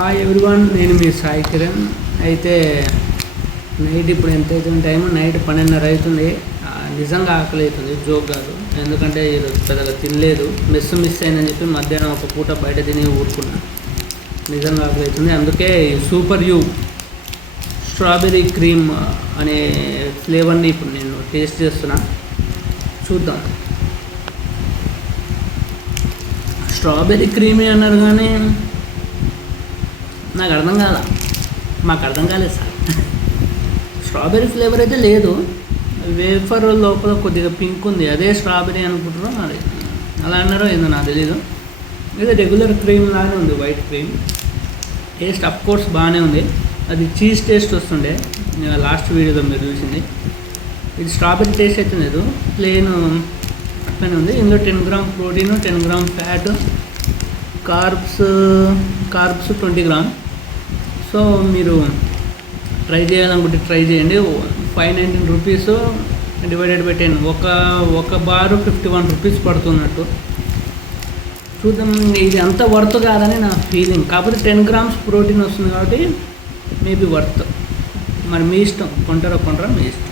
Hi everyone, నేను మీ సాయి కిరణ్. అయితే night ఇప్పుడు ఎంత అవుతుంది టైం? నైట్ 12:30 అవుతుంది. నిజంగా ఆకలి అవుతుంది, జోక్ కాదు. ఎందుకంటే ఈరోజు పెద్దగా తినలేదు, మిస్ అయిందని చెప్పి మధ్యాహ్నం ఒక పూట బయట తిని ఊరుకున్నా. నిజంగా ఆకలి అవుతుంది. అందుకే సూపర్ యూ స్ట్రాబెర్రీ క్రీమ్ అనే ఫ్లేవర్ని ఇప్పుడు నేను టేస్ట్ చేస్తున్నా, చూద్దాం. స్ట్రాబెర్రీ క్రీమీ అన్నారు కానీ నాకు అర్థం కాల, మాకు అర్థం కాలేదు సార్. స్ట్రాబెర్రీ ఫ్లేవర్ అయితే లేదు, వేఫర్ లోపల కొద్దిగా పింక్ ఉంది, అదే స్ట్రాబెర్రీ అనుకుంటారో మరి అలా అన్నారో ఏందో నాకు తెలీదు. ఇది రెగ్యులర్ క్రీమ్ లానే ఉంది, white cream. Taste of course బాగానే ఉంది. అది చీజ్ టేస్ట్ వస్తుండే లాస్ట్ వీడియోలో మీరు చూసింది. ఇది స్ట్రాబెర్రీ టేస్ట్ అయితే లేదు, ప్లెయిన్ అట్లనే ఉంది. ఇందులో 10 gram protein, 10 gram fat, carbs 20 gram. So మీరు ట్రై చేయాలనుకుంటే ట్రై చేయండి. 519 రూపీస్ డివైడెడ్ బై 10, ఒక బారు 51 రూపీస్ పడుతున్నట్టు. చూద్దాం, ఇది అంత వర్త్ కాదని నా ఫీలింగ్. కాకపోతే 10 గ్రామ్స్ ప్రోటీన్ వస్తుంది కాబట్టి మేబీ వర్త్. మరి మీ ఇష్టం, కొంటారా మీ ఇష్టం.